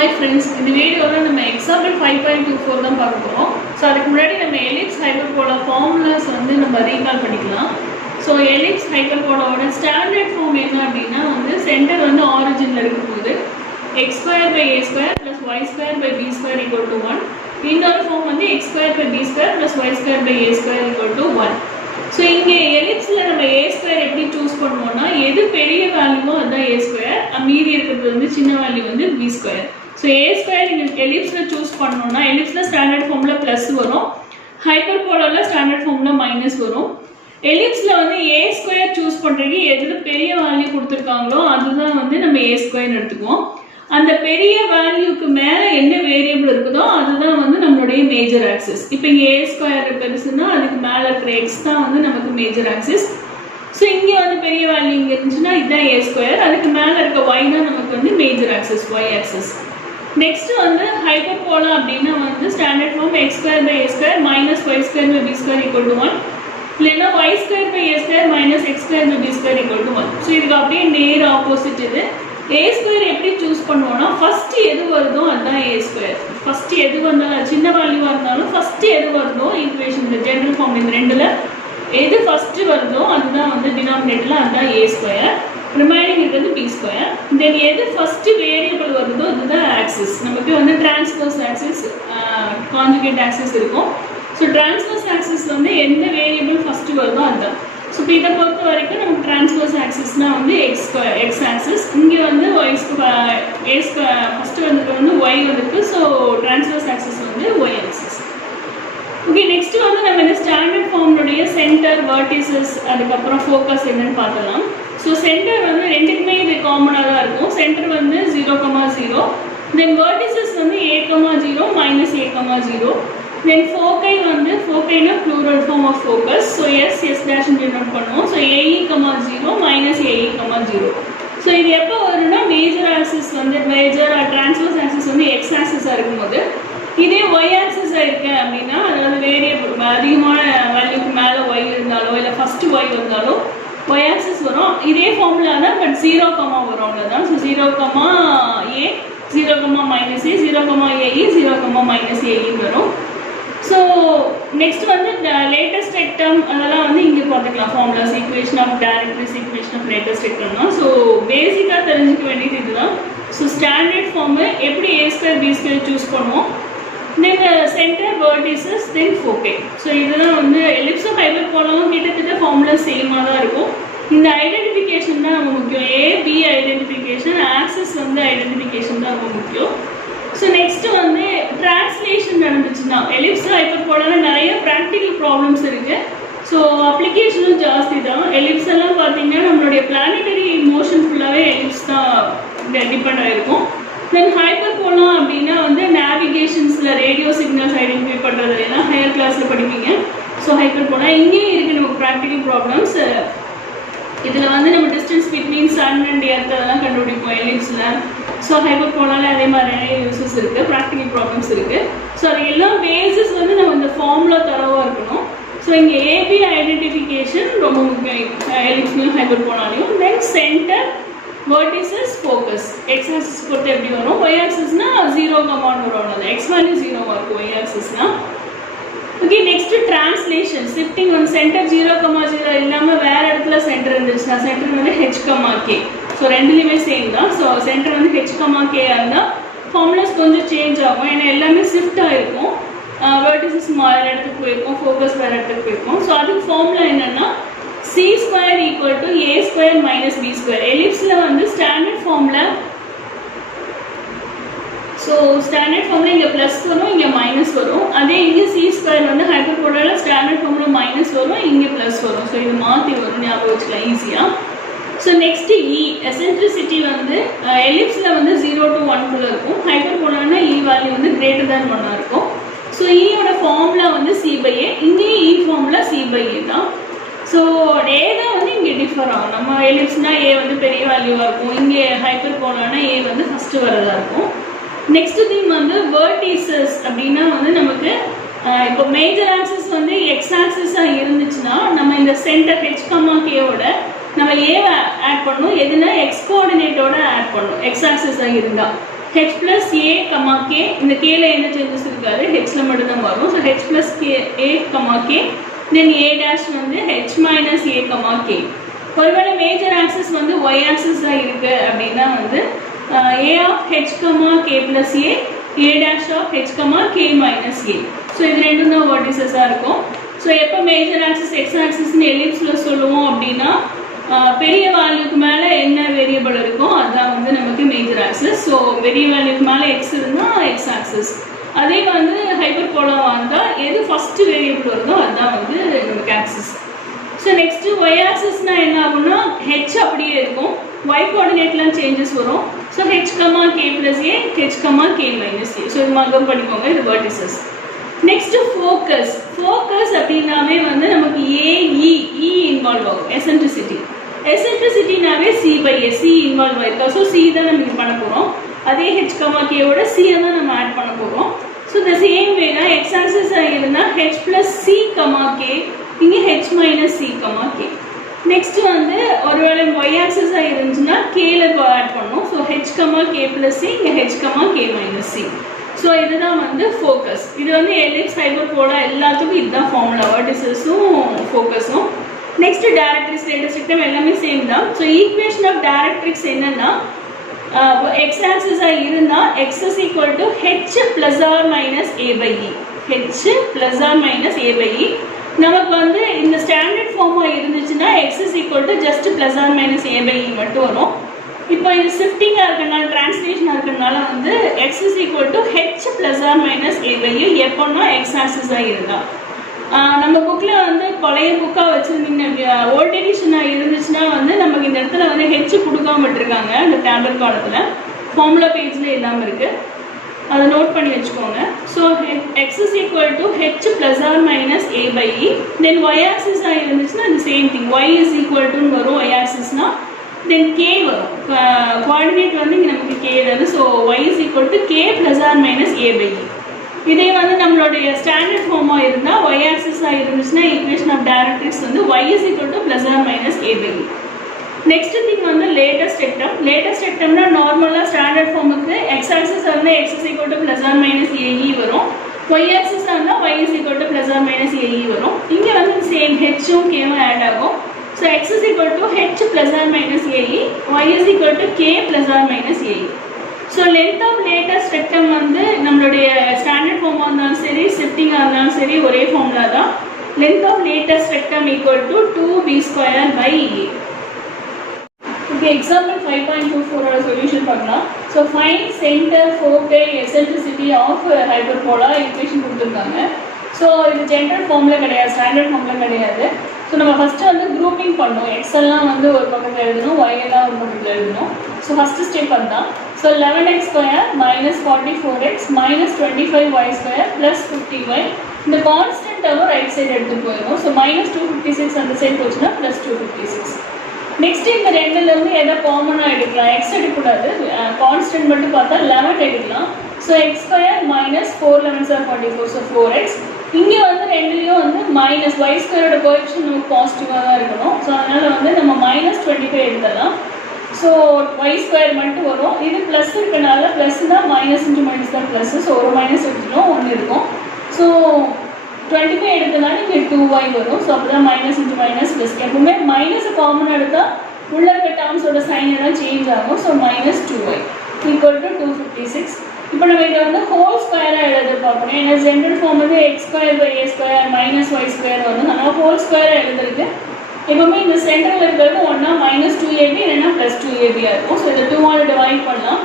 Hi friends, in the video we example 5.24 தான் பார்க்க போறோம். So அதுக்கு முன்னாடி நம்ம ellipse hyperbola formulas வந்து நம்ம ரீகால் பண்ணிக்கலாம். So ellipse hyperbola standard form என்ன அப்படினா வந்து சென்டர் வந்து ஆரிஜின்ல இருக்கும்போது x square by a square plus y square by b square equal to 1. இன்னொரு ஃபார்ம் வந்து x square by b square plus y square by a square equal to 1. So இங்க ellipseல நம்ம a square எப்படி choose பண்ணுவோம்னா எது பெரிய வேல்யூவோ அதான் a square, மீதி இருக்கிறது வந்து சின்ன வேல்யூ வந்து b square. So a square நீங்க ellipseல சூஸ் பண்ணனும்னா ellipseல ஸ்டாண்டர்ட் ஃபார்ம்ல பிளஸ் வரும், ஹைப்பர்போலால ஸ்டாண்டர்ட் ஃபார்ம்ல மைனஸ் வரும். ellipseல வந்து a square சூஸ் பண்றதுக்கு எதுல பெரிய வேல்யூ கொடுத்திருக்காங்களோ அதுதான் வந்து நம்ம a square எடுத்துக்குவோம். அந்த பெரிய வேல்யூக்கு மேல என்ன வேரியபிள் இருக்குதோ அதுதான் வந்து நம்மளுடைய மேஜர் ஆக்சிஸ். இப்போ இங்க a ஸ்கொயர் பெருசுனா அதுக்கு மேல இருக்கிற x தான் வந்து நமக்கு மேஜர் ஆக்சிஸ். சோ இங்க வந்து பெரிய வேல்யூ இங்க இருந்துச்சுனா இதான் a ஸ்கொயர், அதுக்கு மேல இருக்க y தான் நமக்கு வந்து major axis, y axis. Next வந்து ஹைப்பர்போலா அப்படினா வந்து standard form x square by a square minus y square by b square equal to 1, இல்லனா y square by a square minus x square by b square equal to 1. So இதுக்கு அப்படியே நேர் opposite இது. a square எப்படி choose பண்ணுவோம்னா first எது வருதோ அதான் a square. ஃபர்ஸ்ட் எது வந்தாலும் சின்ன வேல்யூவா இருந்தாலும் ஃபர்ஸ்ட் எது வருதோ ஈக்குவேஷன் இந்த ஜெனரல் ஃபார்ம் இந்த ரெண்டுல எது ஃபர்ஸ்ட் வருதோ அதுதான் வந்து டினாமினேட்டர்ல அதான் a square, ரிமைனிங் இருக்குது b square. தென் எது ஃபர்ஸ்ட் வேரியபிள் வருதோ அதுதான் ஆக்சிஸ். நமக்கு வந்து டிரான்ஸ்வர்ஸ் ஆக்சிஸ், கான்ஜுகேட் ஆக்சிஸ் இருக்கும். ஸோ டிரான்ஸ்வர்ஸ் ஆக்சிஸ் வந்து எந்த வேரியபிள் ஃபர்ஸ்ட் வருதோ அதுதான். ஸோ இதை பொறுத்த வரைக்கும் நமக்கு டிரான்ஸ்வர்ஸ் ஆக்சிஸ்னா வந்து எக்ஸ் ஆக்சிஸ், இங்கே வந்து ஃபர்ஸ்ட் வந்துட்டு வந்து ஒய் வந்துருக்கு. ஸோ டிரான்ஸ்வர்ஸ் ஆக்சிஸ் வந்து ஒய் ஆக்சிஸ். ஓகே, நெக்ஸ்ட் வந்து நம்ம இந்த ஸ்டாண்டர்ட் ஃபார்முடைய சென்டர், வெர்டிசஸ், அதுக்கப்புறம் ஃபோக்கஸ் என்னன்னு பார்க்கலாம். ஸோ சென்டர் வந்து ரெண்டுக்குமே இது காமனாக தான் இருக்கும். சென்டர் வந்து 0,0, தென் வெர்டிசஸ் வந்து a,0 minus a,0. Then foci வந்து ஃபோக்கைனா plural form of focus. So s dash denote பண்ணுவோம். So ae,0 minus ae,0. So இது எப்போ வரும்னா மேஜர் ஆக்சிஸ் வந்து மேஜர் டிரான்ஸ்வர்ஸ் ஆக்சிஸ் வந்து x ஆக்சிஸா இருக்கும்போது, இதே y ஆக்சிஸா இருக்கு அப்படின்னா அதாவது வேரியபிள் அதிகமான வேல்யூக்கு மேல y இருந்தாலோ இல்லை ஃபர்ஸ்ட் y வந்தாலோ y ஆக்சிஸ் வரும். இதே ஃபார்முலா தான், பட் 0, வரும் அவ்வளோதான். So 0, a, 0, minus a, 0, ae, 0, minus ae வரும். ஸோ நெக்ஸ்ட் வந்து லேட்டஸ்ட் டேர்ம் அதெல்லாம் வந்து இங்கே பார்த்துக்கலாம். Formulas, equation of directrix, equation of latest டேர்ம்னா ஸோ பேசிக்காக தெரிஞ்சுக்க வேண்டியது இதுதான். ஸோ ஸ்டாண்டர்ட் ஃபார்மு எப்படி a square b square choose பண்ணுவோம், then centre, vertices, then foci. So இதுதான் வந்து எலிப்ஸும் ஹைப்பர்போலாவும் கிட்டத்தட்ட ஃபார்முலா சேமாக தான் இருக்கும். இந்த ஐடென்டிஃபிகேஷன் தான் ரொம்ப முக்கியம். a b ஐடென்டிஃபிகேஷன், ஆக்சிஸ் வந்து ஐடென்டிஃபிகேஷன் தான் ரொம்ப முக்கியம். ஸோ நெக்ஸ்ட் வந்து டிரான்ஸ்லேஷன் நடந்துச்சுன்னா எலிப்ஸ் ஹைப்பர்போலால நிறைய ப்ராக்டிக்கல் ப்ராப்ளம்ஸ் இருக்கு. ஸோ அப்ளிகேஷனும் ஜாஸ்தி தான். எலிப்ஸ் எல்லாம் பார்த்தீங்கன்னா நம்மளுடைய பிளானட்டரி மோஷன் ஃபுல்லாகவே எலிப்ஸ் தான் டிபெண்ட் ஆகிருக்கும். தென் ஹைப்பர்போலா அப்படின்னா வந்து நேவிகேஷன்ஸில் ரேடியோ சிக்னல்ஸ் ஐடென்டிஃபை பண்ணுறது எல்லாம் ஹையர் கிளாஸில் படிப்பீங்க. ஸோ ஹைப்பர்போலா இங்கேயும் இருக்குது நமக்கு ப்ராக்டிக்கல் ப்ராப்ளம்ஸ். இதில் வந்து நம்ம distance between sun and earth அதெல்லாம் கண்டுபிடிப்போம் எலிப்ஸில். ஸோ ஹைப்பர்போலால அதே மாதிரி நிறைய யூசஸ் இருக்குது, ப்ராக்டிக்கல் ப்ராப்ளம்ஸ் இருக்குது. ஸோ அது எல்லாம் பேசிஸ் வந்து நம்ம இந்த ஃபார்முலா தரவாக இருக்கணும். ஸோ இங்கே ஏபி ஐடென்டிஃபிகேஷன் ரொம்ப முக்கியம் எலிப்ஸ்லையும் ஹைப்பர்போலாலையும். Then centre, vertices, focus. X axis பொறுத்து எப்படி வரும், ஒய் ஆக்சிஸ்னா 0, வரும். எக்ஸ் வேல்யூ 0 இருக்கும் ஒய் ஆக்சிஸ்னா. ஓகே, நெக்ஸ்ட் டிரான்ஸ்லேஷன் ஷிஃப்டிங் வந்து சென்டர் 0,0 இல்லாமல் வேற இடத்துல சென்டர் இருந்துச்சுன்னா சென்டர் வந்து h,k. ஸோ ரெண்டுலேயுமே சேம் தான். ஸோ சென்டர் வந்து h,k இருந்தால் ஃபார்முலாஸ் கொஞ்சம் சேஞ்ச் ஆகும், ஏன்னா எல்லாமே ஷிஃப்டாக இருக்கும். வெர்டிசஸ் வேறு இடத்துக்கு போயிருக்கும், ஃபோக்கஸ் வேறு இடத்துக்கு போயிருக்கும். ஸோ அதுக்கு ஃபார்முலா என்னென்னா c square equal to a square minus b square. எலிப்ஸில் வந்து standard formula, so standard formula இங்கே ப்ளஸ் வரும், இங்கே மைனஸ் வரும். அதே இங்கே சி ஸ்கொயர் வந்து ஹைப்பர்போலால ஸ்டாண்டர்ட் ஃபார்முலா மைனஸ் வரும், இங்கே ப்ளஸ் வரும். ஸோ இது மாற்றி வரும், ஞாபகம் வச்சுக்கலாம் ஈஸியாக. ஸோ நெக்ஸ்ட் இ எசென்ட்ரிசிட்டி வந்து எலிப்ஸில் வந்து 0 to 1 இருக்கும். ஹைப்பர்போலானா இ வேல்யூ வந்து கிரேட்டர் தேன் 1 இருக்கும். ஸோ ஈயோட ஃபார்முலா வந்து c/a, இங்கேயும் இ ஃபார்முலா c/a தான். ஸோ ஏ தான் வந்து இங்கே டிஃபர் ஆகும். நம்ம எலிப்ஸ்னா ஏ வந்து பெரிய வேல்யூவாக இருக்கும், இங்கே ஹைப்பர்போலானா ஏ வந்து ஃபஸ்ட்டு வரதாக இருக்கும். நெக்ஸ்ட் திங் வந்து வெர்டிசஸ் அப்படின்னா வந்து நமக்கு இப்போ மேஜர் ஆக்சிஸ் வந்து எக்ஸ் ஆக்சிஸாக இருந்துச்சுன்னா நம்ம இந்த சென்டர் h,k நம்ம ஏவை ஆட் பண்ணணும், எதுனா எக்ஸ் கோஆர்டினேட்டோட ஆட் பண்ணணும் எக்ஸ் ஆக்சிஸாக இருந்தால். h plus a comma k இந்த k ல என்ன சேஞ்சஸ் இருக்காது h ல மட்டும் தான் வரும். so h plus a comma k then a dash வந்து h minus a comma k. ஒருவேளை மேஜர் ஆக்சிஸ் வந்து y ஆக்சிஸ் தான் இருக்கு அப்படின்னா வந்து a of h comma k plus a dash of h comma k minus a. so இது ரெண்டும் தான் வெர்டிசஸா இருக்கும். so எப்ப மேஜர் ஆக்சிஸ் x ஆக்சிஸ் னு எலிப்ஸ்ல சொல்லுவோம் அப்படின்னா பெரிய வேல்யூக்கு மேல என்ன வேரியபிள் இருக்கோ அதான் வந்து நமக்கு மேஜர் ஆக்சிஸ். ஸோ பெரிய வேல்யூக்கு மேல எக்ஸ் இருந்தா எக்ஸ் ஆக்சிஸ். அதே வந்து ஹைப்பர்போலாவா இருந்தா எது ஃபர்ஸ்ட் வேரியபிள் வருதோ அதுதான் வந்து நமக்கு ஆக்சிஸ். ஸோ நெக்ஸ்ட் ஒய் ஆக்சிஸ்னா என்ன ஆகும்னா ஹெச் அப்படியே இருக்கும், ஒய் கோஆர்டினேட்லாம் சேஞ்சஸ் வரும். So H comma K plus A, H comma K minus A. So இது மாதிரி பண்ணிக்கோங்க, இது வெர்டிசஸ். Next focus. ஃபோக்கஸ் அப்படின்னாவே வந்து நமக்கு ஏஇ இன்வால்வ் ஆகும். எசென்ட்ரிசிட்டினாவே C by A, C involve ஆயிருக்கா. ஸோ சி தான் நம்ம இது பண்ண போகிறோம். அதே ஹெச் கமா கேவோட சியை தான் நம்ம ஆட் பண்ண போகிறோம். ஸோ த சேம் வே தான் எக்ஸ் ஆக்சிஸாக இருந்தால் H plus C comma K, இங்கே H minus C comma K. Next வந்து ஒருவேளை ஒய் ஆக்சிஸாக இருந்துச்சுன்னா கேல ஆட் பண்ணணும். So H comma K plus C, இங்கே H comma K minus C. So இதுதான் வந்து ஃபோக்கஸ். இது வந்து எலிப்ஸ் ஹைப்பர்போலா எல்லாத்துக்கும் இதுதான் ஃபார்முலா, வெர்டிசஸும் ஃபோக்கஸும். நெக்ஸ்ட் டைரக்ட்ரிக்ஸ், லேட்டஸ்ட் சிஸ்டம் எல்லாமே சேம் தான். ஸோ ஈக்குவேஷன் ஆஃப் டைரக்ட்ரிக்ஸ் என்னன்னா எக்ஸ் ஆக்சிஸாக இருந்தால் X is equal to H plus or minus A by E. H plus or minus A by E. நமக்கு வந்து இந்த ஸ்டாண்டர்ட் ஃபார்மாக இருந்துச்சுன்னா X is equal to just plus or minus A by E மட்டும் வரும். இப்போ இது ஷிஃப்டிங்காக இருக்கிறனால, டிரான்ஸ்லேஷனாக இருக்கிறனால வந்து X is equal to H plus or minus A by E எப்போன்னா எக்ஸ் ஆக்சிஸாக இருந்தால். நம்ம புக்கில் வந்து பழைய புக்காக வச்சுருந்தீங்க, ஓல்ட் எடிஷனாக இருந்துச்சுன்னா வந்து நமக்கு இந்த இடத்துல வந்து ஹெச் கொடுக்காம விட்டுருக்காங்க. அந்த டேப்லெட் காலத்தில் ஃபார்முலா பேஜில் இல்லாமல் இருக்குது, அதை நோட் பண்ணி வச்சுக்கோங்க. So X is equal to H plus or minus A by E. Then Y ஆக்சிஸாக இருந்துச்சுன்னா இந்த same thing, Y is equal டுன்னு வரும் ஒய் ஆக்சிஸ்னா. தென் கே வரும், கோஆர்டினேட் வந்து இங்கே நமக்கு கே வருது. So Y is equal to K plus or minus A by E. இதே வந்து நம்மளுடைய ஸ்டாண்டர்ட் ஃபார்மாக இருந்தால் ஒய் ஆக்சிஸாக இருந்துச்சுன்னா ஈக்குவேஷன் ஆஃப் டைரக்ட்ரிக்ஸ் வந்து Y is equal to plus or minus A by e. Next thing வந்து லேட்டஸ்ட் எக்டம். லேட்டஸ்ட் எக்டம்னா நார்மலாக ஸ்டாண்டர்ட் ஃபார்முக்கு எக்ஸ் ஆக்சிஸாக இருந்தால் X is equal to plus or minus a e வரும், ஒய் ஆக்சிஸாக இருந்தால் y is equal to plus or minus a e வரும். இங்கே வந்து சேம் ஹெச்சும் கேவும் ஆட் ஆகும். So X is equal to H plus or minus a e, y is equal to K plus or minus a e. So length of latest rectum வந்து நம்மளுடைய standard ஃபார்மாக இருந்தாலும் சரி, ஷிஃப்டிங்காக இருந்தாலும் சரி ஒரே ஃபார்முலா தான். Length of latest rectum equal to 2b² by A. Okay, example 5.24 solution பண்ணலாம். So find centre, foci, eccentricity of hyperbola equation கொடுத்துருக்காங்க. ஸோ இது ஜென்ரல் ஃபார்மில் கிடையாது, ஸ்டாண்டர்ட் ஃபார்மில் கிடையாது. ஸோ நம்ம ஃபஸ்ட்டு வந்து குரூப்பிங் பண்ணோம். எக்ஸெல்லாம் வந்து ஒரு பக்கத்தில் எழுதணும், ஒய்எல்லாம் ஒரு பக்கத்தில் எழுதணும். ஸோ ஃபஸ்ட்டு ஸ்டெப் அதுதான். So 11x² minus 44x minus 25y² plus 50y. இந்த கான்ஸ்டன்ட் டேர்ம் ரைட் சைடு எடுத்துகிட்டு போயிடும். ஸோ மைனஸ் 256 அந்த சைடு போச்சுன்னா ப்ளஸ் 256. நெக்ஸ்ட் இந்த ரெண்டுலேருந்து எதை காமனாக எடுக்கலாம், எக்ஸ் எடுக்கக்கூடாது, கான்ஸ்டன்ட் மட்டும் பார்த்தா 11 எடுக்கலாம். So x² minus 4 11s are 44, so 4x. இங்கே வந்து ரெண்டுலேயும் வந்து மைனஸ் y² கோஎஃபிஷியன்ட் நமக்கு பாசிட்டிவாக தான் இருக்கணும். ஸோ அதனால் வந்து நம்ம மைனஸ் 25 எடுத்துடலாம். ஸோ y² மட்டும் வரும். இது ப்ளஸ் இருக்கனால ப்ளஸ்னால் மைனஸ் இன்ட்டு மைனஸ் தான் ப்ளஸ். ஸோ ஒரு மைனஸ் எடுத்துட்டோம், ஒன்று இருக்கும். ஸோ 25 எடுத்தனால இங்கே 2y வரும். ஸோ அப்போ தான் மைனஸ் இன்ட்டு மைனஸ் ப்ளஸ். எப்பவுமே மைனஸை காமனாக எடுத்தால் உள்ள இருக்க டேர்ம்ஸோட சைன் எல்லாம் சேஞ்ச் ஆகும். So minus 2y equal to 256. இப்போ நம்ம இதை வந்து ஹோல் ஸ்கொயராக எழுத பார்க்கணும். ஏன்னா ஜென்ரல் ஃபார்ம் வந்து x² by a² minus y² வந்து நம்ம ஹோல் ஸ்கொயராக எழுதுருக்கு. எப்பவுமே இந்த சென்டரில் இருக்கிறது ஒன்றா மைனஸ் 2ab இல்லைன்னா ப்ளஸ் 2ab-ஆக இருக்கும். ஸோ இதை 2ஆல் டிவைட் பண்ணலாம்.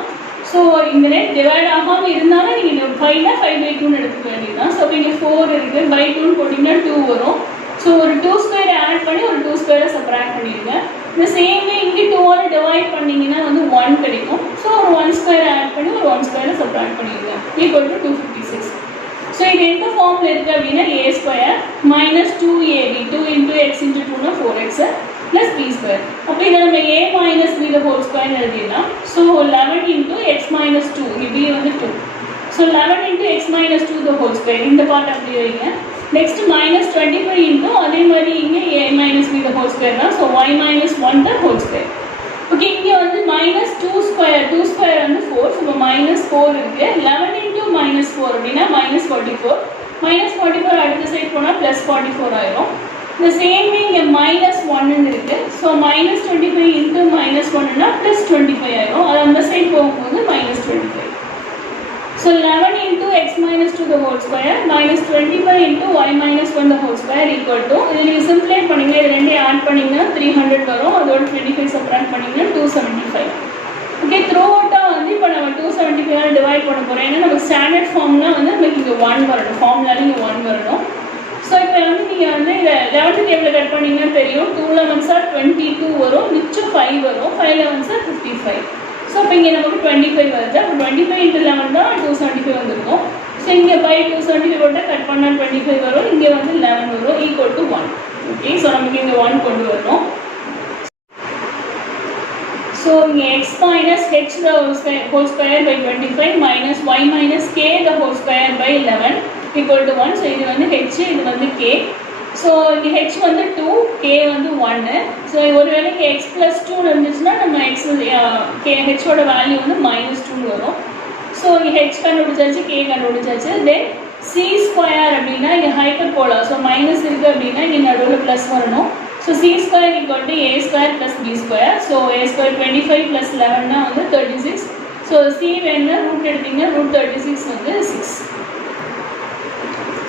ஸோ இந்த ரேட் டிவைட் ஆகாமல் இருந்தாலும் நீங்கள் இந்த 5னா 5/2 எடுத்துக்க வேண்டியதுதான். ஸோ இப்போ இங்கே 4 இருக்குது, பை 2 போட்டிங்கன்னா 2 வரும். ஸோ ஒரு 2² ஆட் பண்ணி ஒரு 2² சப்ராக்ட் பண்ணிடுங்க. இந்த சேம் இங்கே 2ஆல் டிவைட் பண்ணிங்கன்னா வந்து 1 கிடைக்கும். ஸோ ஒரு 1² ஆட் பண்ணி ஒரு 1² சப்ராக்ட் பண்ணிடுங்க ஈக்குவல் டு 256. ஸோ இது எந்த ஃபார்மில் இருக்குது அப்படின்னா a² minus 2ab 2 into x into 2னா 4x ப்ளஸ் b². அப்போ இதை நம்ம a minus b whole square எழுதிடலாம். ஸோ 11 இன்ட்டு x மைனஸ் 2, இங்கே b வந்து 2. So 11 into x minus 2 whole square, இந்த பார்ட் அப்படி வைங்க. நெக்ஸ்ட் மைனஸ் 25 இன்ட்டு அதே மாதிரி இங்கே a minus b whole square தான். So y minus 1 whole square. Okay, இங்கே வந்து மைனஸ் 2 ஸ்கொயர் வந்து 4, ஸோ இப்போ மைனஸ் 4 இருக்குது. 11 இன்டூ மைனஸ் 4 அப்படின்னா மைனஸ் 44. மைனஸ் 44 அடுத்த சைட் போனால் ப்ளஸ் 44 ஆயிரும். இந்த சேமே இங்கே மைனஸ் 1 இருக்குது. ஸோ மைனஸ் 25 இன்டூ மைனஸ் 1னா ப்ளஸ் 25 ஆயிரும். அது அந்த சைட் போகும்போது minus 25. So 11 into x minus 2 the whole square minus 25 into y minus 1 the whole square equal to, இது நீங்கள் சிம்பிளை பண்ணிங்கன்னா இது ரெண்டையும் ஆட் பண்ணிங்கன்னா 300 வரும். அதோட 25 சப்ராக்ட் பண்ணிங்கன்னா 275. ஓகே, த்ரூ அவுட்டாக வந்து இப்போ நம்ம 275 டிவைட் பண்ண போகிறோம். ஏன்னா நம்ம ஸ்டாண்டர்ட் ஃபார்ம்னா வந்து நமக்கு இங்கே 1 வரணும், ஃபார்ம்னால இங்கே 1 வரணும். ஸோ இப்போ வந்து நீங்கள் வந்து இதை 11th டேபிளில் கட் பண்ணிங்கன்னா தெரியும். 2 11s 22 வரும், மிச்சம் 5 வரும். 5 11s 55. ஸோ இப்போ இங்கே நமக்கு 25 வருது. அப்போ 25 இன்ட்டு 11 தான் 275 வந்துருக்கும். ஸோ இங்கே பை 275 போட்டால் கட் பண்ணால் 25 வரும். இங்கே வந்து 11 வரும், ஈக்குவல் டு 1. ஓகே, ஸோ நமக்கு இங்கே 1 கொண்டு வரணும். ஸோ இங்கே x minus h the whole square by 25 minus y minus k the whole square by 11 equal to 1. So இது வந்து ஹெச், இது வந்து கே. ஸோ இங்கே ஹெச் வந்து 2, கே வந்து 1. ஸோ ஒருவேளை இங்கே எக்ஸ் ப்ளஸ் 2 இருந்துச்சுன்னா நம்ம எக்ஸ் கே ஹெச்சோட வேல்யூ வந்து மைனஸ் 2 வரும். ஸோ இங்கே ஹெச் கண்டுபிடிச்சாச்சு, கே கண்டுபிடிச்சாச்சு. தென் சி ஸ்கொயர் அப்படின்னா இங்கே ஹைப்பர் போலாம். ஸோ மைனஸ் இருக்குது அப்படின்னா இங்கே நடுவில் ப்ளஸ் வரணும். So c square equal to a square plus b square. So a square 25 plus 11னா வந்து 36. ஸோ சி வேணுன்னா ரூட் எடுத்தீங்கன்னா ரூட் 36 வந்து 6.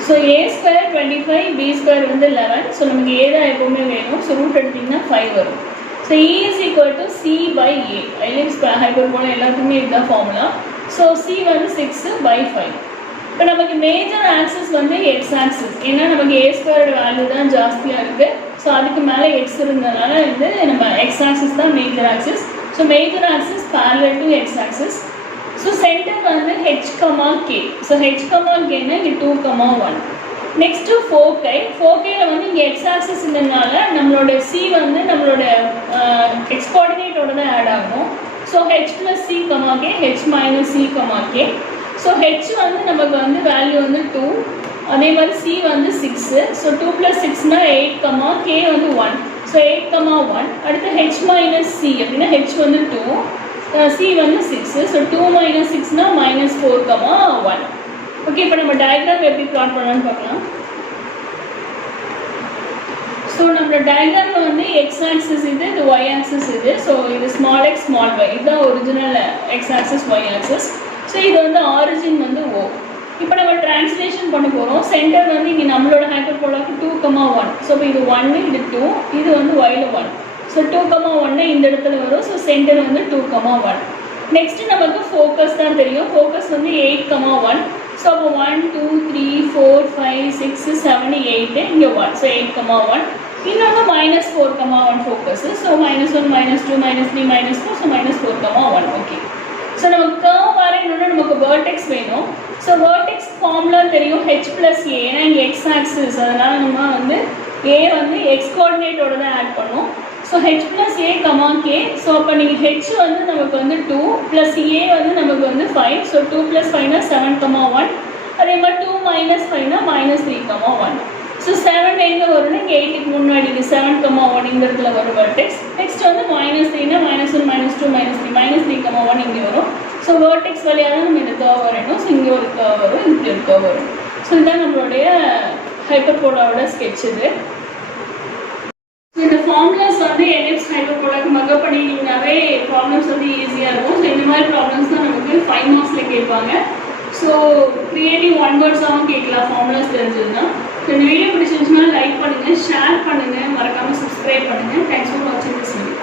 So a square 25, b square வந்து 11. ஸோ நமக்கு ஏ தான் எப்போவுமே வேணும். ஸோ ரூட் எடுத்திங்கன்னா 5 வரும். So e is equal to c by a. Ellipse hyper போல எல்லாத்துக்குமே இதுதான் ஃபார்முலா. ஸோ சி வந்து 6 பை 5. இப்போ நமக்கு மேஜர் ஆக்சிஸ் வந்து எக்ஸ் ஆக்சிஸ். ஏன்னா நமக்கு ஏ ஸ்கொயரோட வேல்யூ தான் ஜாஸ்தியாக இருக்குது. ஸோ அதுக்கு மேலே எக்ஸ் இருந்ததுனால வந்து நம்ம எக்ஸ் ஆக்சிஸ் தான் major axis. So major axis parallel to x axis. So centre வந்து h comma k. So H comma கேன்னா இங்கே 2, 1. நெக்ஸ்ட்டு ஃபோக்கையில் வந்து இங்கே எக்ஸ் ஆக்சிஸ் இருந்ததுனால நம்மளோட சி வந்து நம்மளோட எக்ஸ் கோஆர்டினேட்டோட தான் ஆட் ஆகும். So H plus C comma K, H minus C comma k. So H வந்து நமக்கு வந்து வேல்யூ வந்து 2, அதே மாதிரி சி வந்து 6. ஸோ 2 + 6னா 8 கமா கே வந்து 1. ஸோ 8, 1. அடுத்து ஹெச் மைனஸ் சி அப்படின்னா ஹெச் வந்து 2, சி வந்து 6. ஸோ 2 - 6னா -4, 1. ஓகே, இப்போ நம்ம டயக்ராம் எப்படி ப்ளாட் பண்ணலான்னு பார்க்கலாம். ஸோ நம்ம டயக்ராமில் வந்து எக்ஸ் ஆக்சிஸ் இது ஒய் ஆக்சிஸ் இது. ஸோ இது ஸ்மால் எக்ஸ் ஸ்மால் ஒய், இதுதான் original x axis y axis. So இது வந்து ஆரிஜின் வந்து ஓ. இப்போ நம்ம டிரான்ஸ்லேஷன் பண்ண போகிறோம். சென்டர் வந்து இங்கே நம்மளோட ஹைப்பர்போலாக்கு 2, 1. ஸோ இப்போ இது 1, இது 2, இது வந்து ஒயில் 1. ஸோ 2, 1 இந்த இடத்துல வரும். ஸோ சென்டர் வந்து 2, 1. நெக்ஸ்ட்டு நமக்கு ஃபோக்கஸ் தான் தெரியும். ஃபோக்கஸ் வந்து 8, 1. ஸோ அப்போ 1, 2, 3, 4, 5, 6, 7, 8 இங்கே 1. ஸோ 8, 1. இன்னொன்று -4, 1 focus. So -1, -2, -3, -4. So -4, 1. Okay, so நமக்கு கர்வ் வரையணும்னா நமக்கு வேர்டெக்ஸ் வேணும். ஸோ வேர்டெக்ஸ் ஃபார்முலா தெரியும் ஹெச் ப்ளஸ் ஏ. ஏன்னா இங்கே எக்ஸ் ஆக்சிஸ், அதனால் நம்ம வந்து ஏ வந்து எக்ஸ் கோஆர்டினேட்டோட தான் ஆட் பண்ணோம். So H plus A comma k. So அப்போ நீங்கள் ஹெச் வந்து நமக்கு வந்து 2 ப்ளஸ் ஏ வந்து நமக்கு வந்து 5. ஸோ 2 + 5னா 7, 1. அதே மாதிரி 2 - 5னா -3, 1. ஸோ 7 எங்கே வரும்னா இங்கே 8க்கு முன்னாடி 7, 1 இந்த இடத்துல வரும் வேர்டெக்ஸ். நெக்ஸ்ட் வந்து -3னா -1, -2, -3, -3, 1 இங்கே வரும். ஸோ வேர்டெக்ஸ் வழியாக தான் நம்ம இந்த கர்வ் வரையணும். ஸோ இங்கே ஒரு கர்வ் வரும், இப்படி ஒரு கர்வ் வரும். ஸோ இதுதான் நம்மளுடைய ஹைப்பர்போலாவோட ஸ்கெட்ச் இது. இந்த ஃபார்முலாஸ் வந்து எலிப்ஸ் ஹைப்பர்போலாக்கு மக்கப் பண்ணிட்டீங்கன்னாவே ப்ராப்ளம்ஸ் வந்து ஈஸியாக இருக்கும். ஸோ இந்த மாதிரி ப்ராப்ளம்ஸ் தான் நமக்கு 5 மார்க்ஸில் கேட்பாங்க. ஸோ க்ரியேட்டிவ் 1 வேர்ட்ஸாகவும் கேட்கலாம் ஃபார்முலாஸ் தெரிஞ்சதுன்னா. ஸோ இந்த வீடியோ பிடிச்சிருந்துச்சுன்னா லைக் பண்ணுங்கள், ஷேர் பண்ணுங்கள், மறக்காமல் சப்ஸ்கிரைப் பண்ணுங்கள். Thanks for